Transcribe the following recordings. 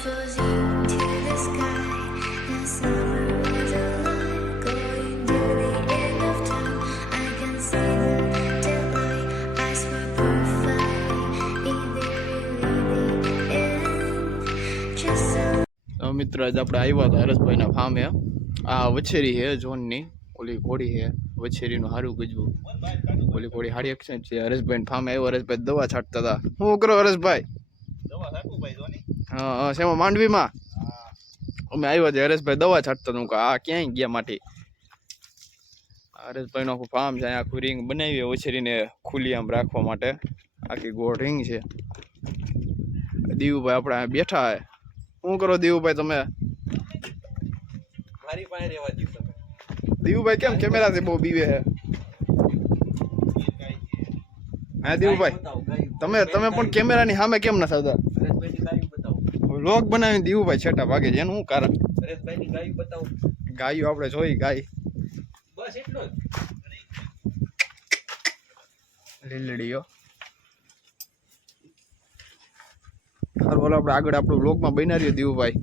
મિત્રો, આજે આપણે આવ્યા હતા હરસભાઈના ફાર્મે આ વછેરી છે જોનની ઓલી ઘોડી છે, વછેરીનું હારું ગજવું. ઓલી ઘોડી હારી એક્સેન્ટ છે. હરસભાઈ ફાર્મે આવ્યો, હરસભાઈ દવા છાંટતા હતા. શું કરો હરેશભાઈ હા હા શેમાં માંડવીમાં? અમે આવ્યા છે હરેશભાઈ દવા છાંટતો હું આ ક્યાંય ગયા માટી? હરેશભાઈનું આખું ફાર્મ છે અહીંયા આખું રિંગ બનાવી ઓછેરીને ખુલ્લી આમ રાખવા માટે. આખી ગોળ રિંગ છે. દીવુભાઈ આપણે અહીંયા બેઠા હે શું કરો દીવુભાઈ તમે? મારી પાસે રહેવા દો તમે. દીવુભાઈ કેમ કેમેરાથી બહુ બીવે હે હા દીવુભાઈ. તમે તમે પણ કેમેરાની સામે કેમ ના થતા વ્લોગ બનાવીને દીવુભાઈ છેટા ભાગે. છે એનું શું કારણ? હરેશભાઈની ગાયું બતાવો. ગાયું આપણે જોઈ ગાય. બસ એટલો જ. લીલડીઓ. હારું ઓલો આપણે આગળ આપણું વ્લોગમાં બન્યા રહ્યો દીવુભાઈ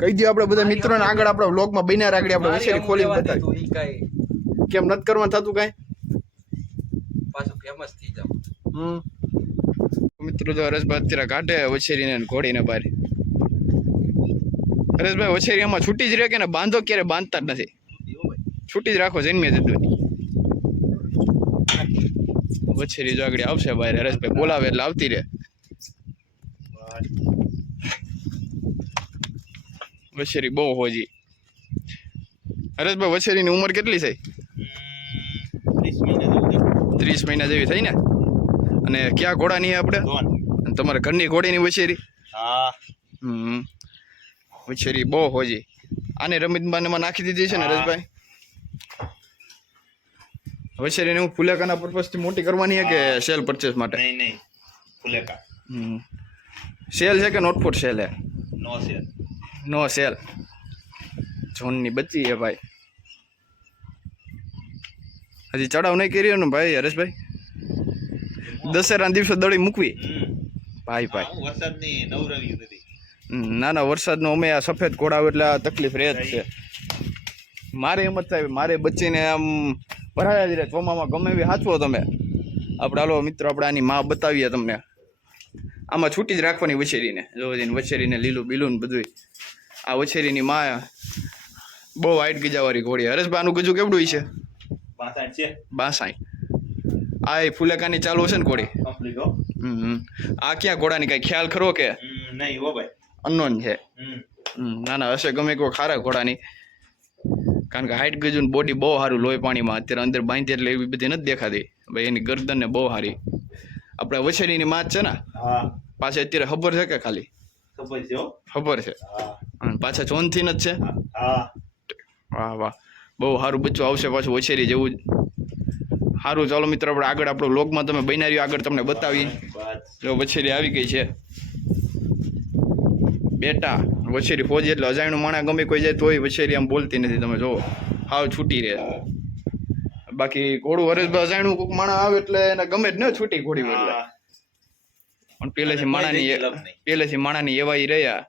કહી દઈએ આપણે બધા મિત્રોને આગળ આપણા વ્લોગમાં બનાવ્યા આગળ આપણે અમુક ખોલીને બતાવી કાંઈ કેમ નથી કરવાનું થતું કાંઈ? પાછું ફેમસ થઈ જાવ હમ. મિત્રો તો હરસભાઈ અત્યારે કાઢે વછેરીને ઘોડીને બહાર હરેશભાઈ વછેરી એમાં છૂટી જ રહે કે ને? બાંધો ક્યારે? બાંધતા જ નથી. છૂટી જ રાખો જન્મે જતું વછેરી જો આગળ આવશે બહાર હરેશભાઈ બોલાવે એટલે આવતી રહે. વછેરી બહુ હોજી. હરેશભાઈ વછેરીની ઉંમર કેટલી થઈ? ત્રીસ મહિના જેવી થઈ ને? અને ક્યાં ઘોડાની આપણે અને તમારા ઘરની ઘોડીની વછેરી? હા. હમ. વછેરી બહુ હોજી. આને રમિતબાનમાં નાખી દીધી છે ને હા. રજભાઈ વછેરીને હું ફુલેકાના પર્પઝથી મોટી કરવાની છે કે સેલ પરચેસ માટે? નહીં નહીં. ફુલેકા. સેલ છે કે નોટ ફોર સેલ હે? નો સેલ નો સેલ જોનની બચી છે ભાઈ. હજી ચડાવ નહીં કર્યો ને ભાઈ હરેશભાઈ? દશેરાના દિવસે દળી મૂકવી. ભાઈ ભાઈ. હા, વરસાદની નવરવી હમ, ના ના વરસાદનો અમે આ સફેદ ઘોડા એટલે આ તકલીફ રહે જ છે. મારે એમ જ થાય મારે બચીને આમ ભરાયા જ રહે ચોમામાં ગમે એવી સાચવો તમે. આપણે હાલો મિત્રો આપણે આની માં બતાવીએ તમને. આમાં છૂટી જ રાખવાની વછેરીને જો વછેરીને લીલું બીલું બધું આ વછેરીની માં બહુ હાઈટ ગીજાવાળી ઘોડી. હરેશભાઈ આનું ગજુ કેવડું છે? બાસાઈ. આ એ ફુલેકાની ચાલુ હશે ને ઘોડી. આ ક્યાં ઘોડાની કાંઈ ખ્યાલ ખરો કે? નહીં હો ભાઈ. અનનોન છે. ના ના હશે ગમે કોઈ ખારા ઘોડાની. કારણ કે હાઈટ ગજુ બોડી બહુ સારું લોહી પાણીમાં અત્યારે અંદર બાંધી એટલે એવી બધી નથી દેખાતી. ભાઈ એની ગરદન ને બહુ સારી. આપણે વછેરીની માત છે ને પાછી અત્યારે ખબર છે કે ખાલી? ખબર છે પાછા ખબરથી પાછા ચોનથી જ છે? હા. વાહ વાહ. બહુ સારું બચ્ચું આવશે પાછું વછેરી જેવું સારું ચાલો મિત્રો આપણે આગળ આપણો વ્લોગમાં તમે બનાવ્યું આગળ તમને બતાવી જો વછેરી આવી ગઈ છે. બેટા વછેરી ફોજી એટલે અજાણ્યું માણા ગમે કોઈ જાય તોય વછેરી આમ બોલતી નથી. તમે જુઓ હાવ છૂટી રહે. બાકી ઘોડું હરેશભાઈ અજાણ્યું કોઈક માણા આવે એટલે એને ગમે જ ન છૂટી ઘોડી એટલે. પણ પેલેથી માણાની પેલેથી માણાની એવાઈ રહ્યા.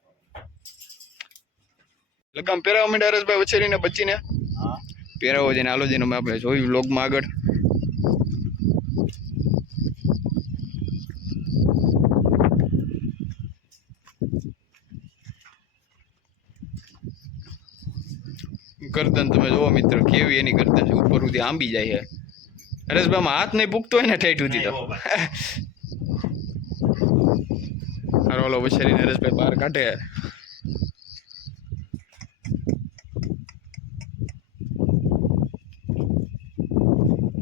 લગામ પહેરાવા માંડ્યા હરેશભાઈ વછેરીને બચીને પહેરાવો જઈને આલોજીનો આપણે જોયું લોગમાં આગળ. ગરદન તમે જુઓ મિત્ર, કેવી એની ગરદન છે? ઉપર સુધી આંબી જાય છે. હરેશભાઈમાં હાથ નહીં પૂગતો હોય ને ઠેઠ સુધી તો. ઓલો વછેરીને હરેશભાઈ બહાર કાઢે.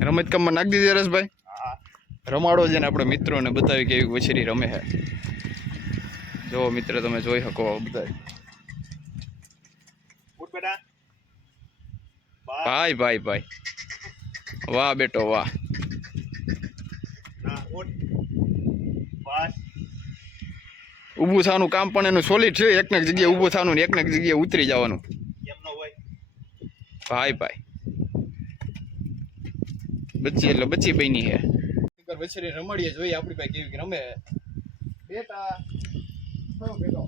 રમત કમમાં નાખી દીધી હરેશભાઈ રમાડો છે ને આપણે મિત્રોને બતાવી કે એવી વછેરી રમે છે. જો મિત્ર, તમે જોઈ શકો બધા. ભાઈ ભાઈ ભાઈ. વાહ બેટો વાહ. ઊભું થવાનું કામ પણ એનું સોલિડ છે. એક ને એક જગ્યાએ ઊભું થવાનું ને એક ને જગ્યાએ ઉતરી જવાનું. ભાઈ ભાઈ. બચ્ચી એટલે બચ્ચી બની છે. વછેરી રમાડીએ જોઈએ આપણી પાસે કેવી રમે. બેટા. થયો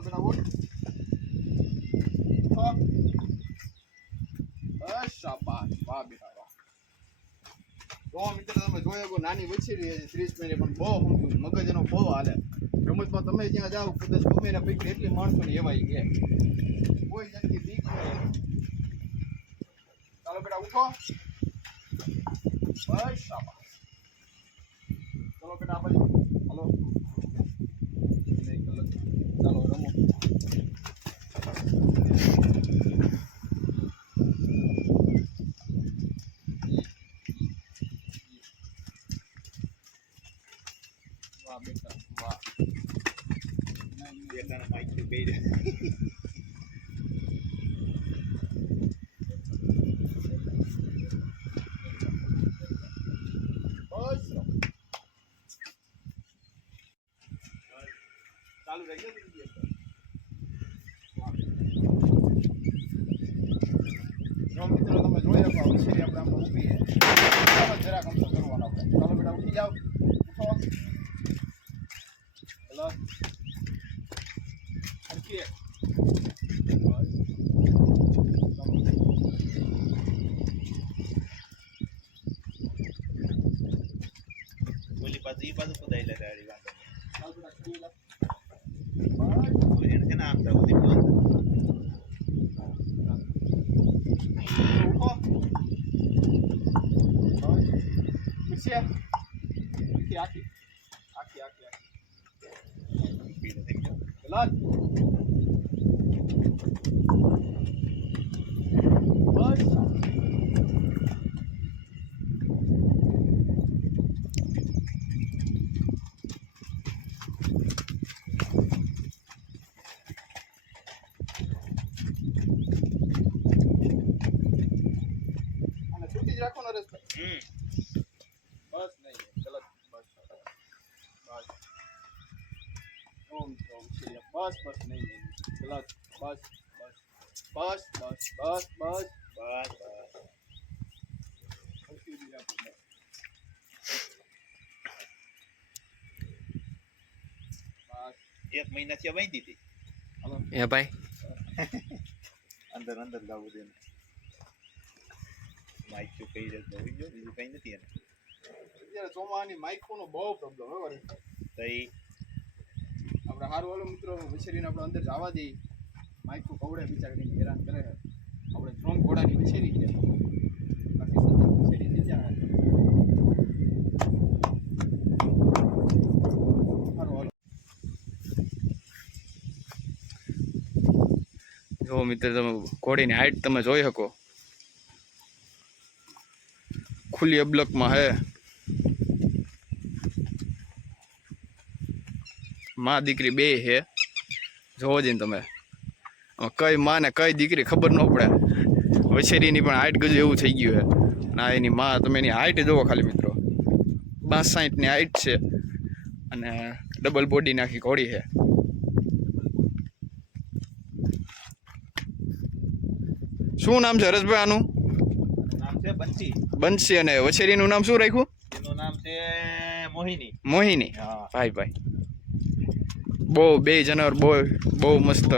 બેટા ઉઠ ઉઠો. બસ શાબાશ, વાહ બેટા તો મિત્ર તમે જોયો કે નાની વછેરી છે ત્રીસ મિનિટ, પણ બહુ સમજુ મગજ એનો બહુ હાલે. રમતમાં તમે જ્યાં જાઓ, કદાચ ગમે એના પૈકી એટલી માણસોની એવાય ગયા. કોઈ જાતની બીક ચાલો બેટા, ઉઠો. બસ શાબાશ. ચલો બેટા, આ બાજુ. હાલો. કરી દે ચાલુ રહી મિત્રો, તમે જોઈ શકો આપણે આપણે ઊભી જરાક કરવાનો આપણે ઉઠી જાઓ. ઉઠો. છીએ ઓમ ઓમ શ્રી બસ બસ નહીં નહીં ગલત બસ બસ બસ બસ બસ બસ બસ બસ એક મહિના થી બાંધી દીધી એ ભાઈ અંદર અંદર લાવું દે માઈક તો કઈ રીતે હોય ગયો બીજું કઈ નથી એને અત્યારે ચોમાની માઇકોનો બહુ પ્રોબ્લેમ હોય તો આપણે હારું મિત્રો, વિછેરીને આપણે અંદર જવા દઈએ. માઇકો કવડે બિચારીને હેરાન કરે. આપણે ત્રણ ઘોડાની વિછેરી છે. બાકી વિછેરી હારું જો મિત્ર, તમે ઘોડીની હાઈટ તમે જોઈ શકો. ખુલ્લી અબલકમાં હે. માં દીકરી બે છે. જોવો જઈને તમે. કઈ માં ને કઈ દીકરી ખબર ન પડે. વછેરીની પણ હાઈટ ગજુ એવું થઈ ગયું છે. અને આ એની માં તમે એની હાઈટ જોવો ખાલી મિત્રો. બાસાઠની હાઈટ છે. અને ડબલ બોડી નાખી ઘોડી છે. શું નામ છે હરેશભાઈ આનું નામ છે બંસી અને વછેરીનું નામ શું રાખ્યું? એનું નામ છે મોહિની. મોહિની. ભાઈ ભાઈ. બહુ બે જનાવર બહુ બહુ મસ્ત.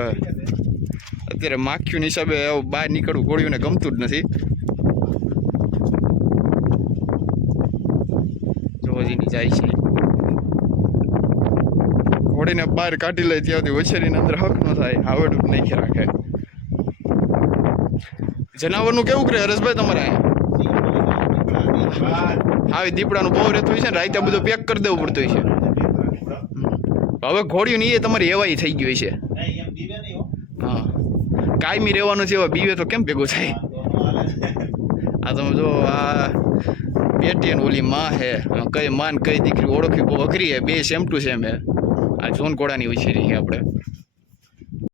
અત્યારે માખ્યું હિસાબે બહાર નીકળવું ઘોડીઓને ગમતું જ નથી. જોજીની જાય છે ઘોડીને બહાર કાઢી લે ત્યાંથી વછેરીને અંદર હક ન થાય હાવડું નાખી રાખે. જનાવરનું કેવું કરે હરેશભાઈ તમારે આવી દીપડાનું બહુ રહેતું હોય છે ને રાતે બધું પેક કરી દેવું પડતું હોય છે. હવે ઘોડ્યું નહીં એ તમારી એવાય થઈ ગયું છે. હો. કાયમી રહેવાનું છે હવે બીવે તો કેમ ભેગું થાય. આ તમે જો આ બેટી ઓલી માં હે કઈ માન કઈ દીકરી ઓળખી બહુ અઘરી હે બે સેમ ટુ સેમ હે. આ જોન કોડાની વિશે છે આપણે.